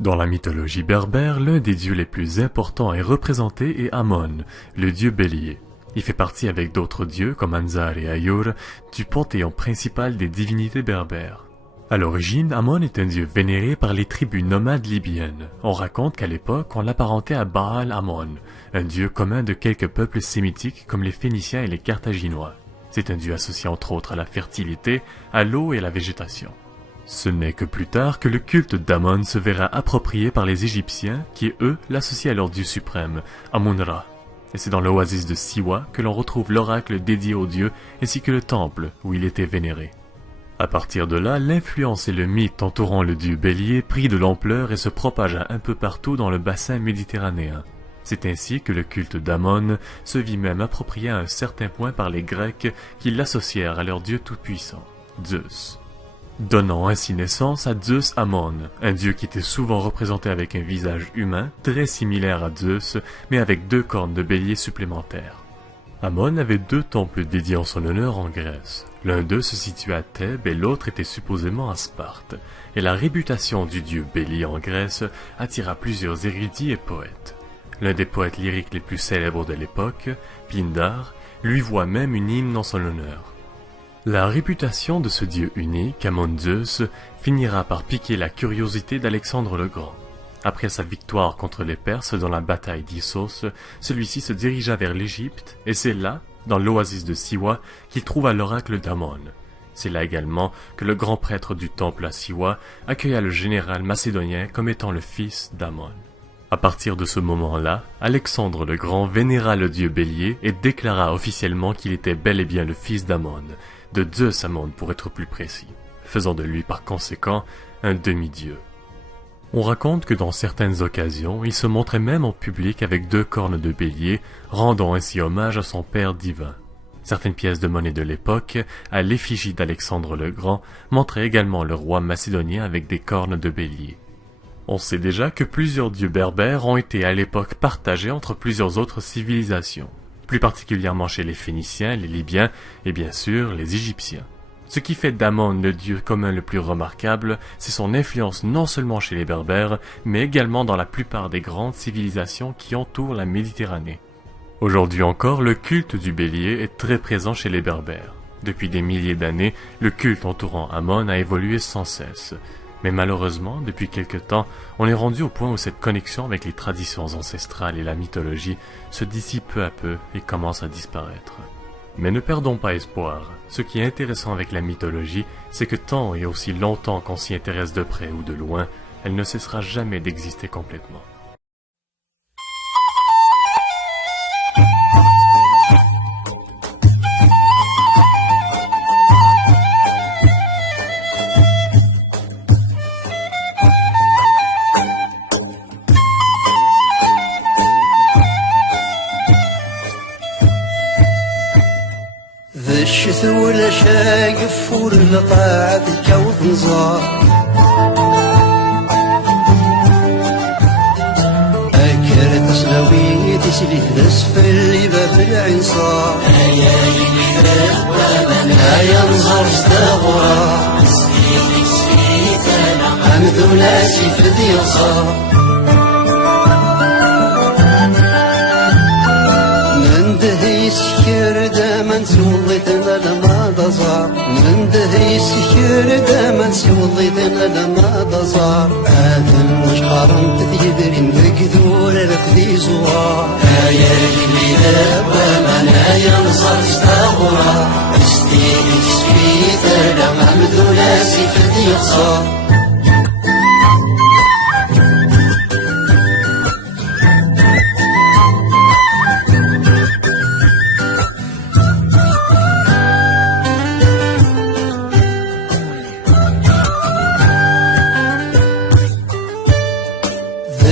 Dans la mythologie berbère, l'un des dieux les plus importants et représentés est Amon, le dieu bélier. Il fait partie avec d'autres dieux comme Anzar et Ayur du panthéon principal des divinités berbères. À l'origine, Amon est un dieu vénéré par les tribus nomades libyennes. On raconte qu'à l'époque, on l'apparentait à Baal Amon, un dieu commun de quelques peuples sémitiques comme les Phéniciens et les Carthaginois. C'est un dieu associé entre autres à la fertilité, à l'eau et à la végétation. Ce n'est que plus tard que le culte d'Amon se verra approprié par les Égyptiens qui, eux, l'associaient à leur dieu suprême, Amun-Ra. Et c'est dans l'oasis de Siwa que l'on retrouve l'oracle dédié au dieu ainsi que le temple où il était vénéré. À partir de là, l'influence et le mythe entourant le dieu bélier prit de l'ampleur et se propagea un peu partout dans le bassin méditerranéen. C'est ainsi que le culte d'Amon se vit même approprié à un certain point par les Grecs qui l'associèrent à leur dieu tout-puissant, Zeus. Donnant ainsi naissance à Zeus Amon, un dieu qui était souvent représenté avec un visage humain très similaire à Zeus, mais avec 2 cornes de bélier supplémentaires. Amon avait 2 temples dédiés en son honneur en Grèce. L'un d'eux se situait à Thèbes et l'autre était supposément à Sparte. Et la réputation du dieu bélier en Grèce attira plusieurs érudits et poètes. L'un des poètes lyriques les plus célèbres de l'époque, Pindare, lui voit même une hymne en son honneur. La réputation de ce dieu unique, Amon-Zeus, finira par piquer la curiosité d'Alexandre le Grand. Après sa victoire contre les Perses dans la bataille d'Issos, celui-ci se dirigea vers l'Égypte, et c'est là, dans l'oasis de Siwa, qu'il trouva l'oracle d'Amon. C'est là également que le grand prêtre du temple à Siwa accueilla le général macédonien comme étant le fils d'Amon. À partir de ce moment-là, Alexandre le Grand vénéra le dieu bélier et déclara officiellement qu'il était bel et bien le fils d'Amon, de Zeus Amon pour être plus précis, faisant de lui par conséquent un demi-dieu. On raconte que dans certaines occasions, il se montrait même en public avec 2 cornes de bélier, rendant ainsi hommage à son père divin. Certaines pièces de monnaie de l'époque, à l'effigie d'Alexandre le Grand, montraient également le roi macédonien avec des cornes de bélier. On sait déjà que plusieurs dieux berbères ont été à l'époque partagés entre plusieurs autres civilisations, plus particulièrement chez les Phéniciens, les Libyens et bien sûr les Égyptiens. Ce qui fait d'Amon le dieu commun le plus remarquable, c'est son influence non seulement chez les Berbères, mais également dans la plupart des grandes civilisations qui entourent la Méditerranée. Aujourd'hui encore, le culte du bélier est très présent chez les Berbères. Depuis des milliers d'années, le culte entourant Amon a évolué sans cesse. Mais malheureusement, depuis quelque temps, on est rendu au point où cette connexion avec les traditions ancestrales et la mythologie se dissipe peu à peu et commence à disparaître. Mais ne perdons pas espoir. Ce qui est intéressant avec la mythologie, c'est que tant et aussi longtemps qu'on s'y intéresse de près ou de loin, elle ne cessera jamais d'exister complètement. الشث ولا شايف ولا طاعت الجوف نزار أكرت أصلاوي تسلي الأسفل اللي باب العنصار هيا يميرك وابنا هيا نزار استغرا مسكيني سكيت أنا حمد ناسي في الديصار سكر داما سوضيتنا لما ضزار من دهي سكر داما سوضيتنا لما ضزار هذا المشهر تدري مقدور رفدي زوار هيا الميلاد ومن هيا نصر استغرى استيني سكيت لما مدولاسي في الديصار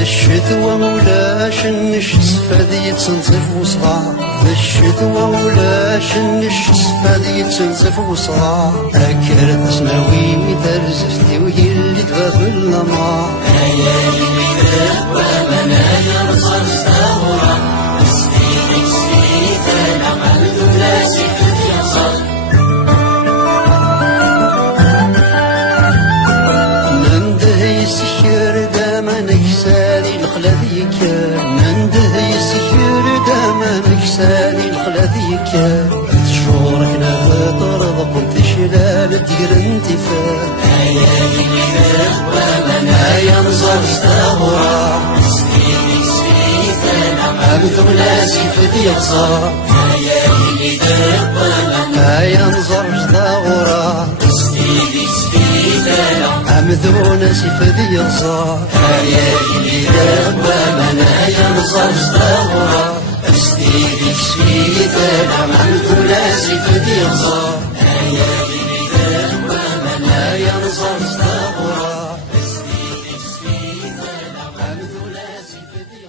الشتوى مولاش النش سفادي تنصف وصغار الشتوى مولاش النش سفادي تنصف وصغار أكرت أسناوي ترزفتي ويلي تبات من الأمار هيا الميلاد ومن هيا نصر استغرى استيني سكيت أنا عمد ناسي في اليسار من دهي سكر داما ذيك تشور هنا تطرد كنت شلال دير انتفاع هيا نزار استغرا عبد مناسي فدي يخزر هيا نزار استغرا عمدونا سيفدي يخزر هيا نزار استغرا استيدي سفيدان عمدونا سيفدي يخزر هيا نزار استغرا عمدونا سيفدي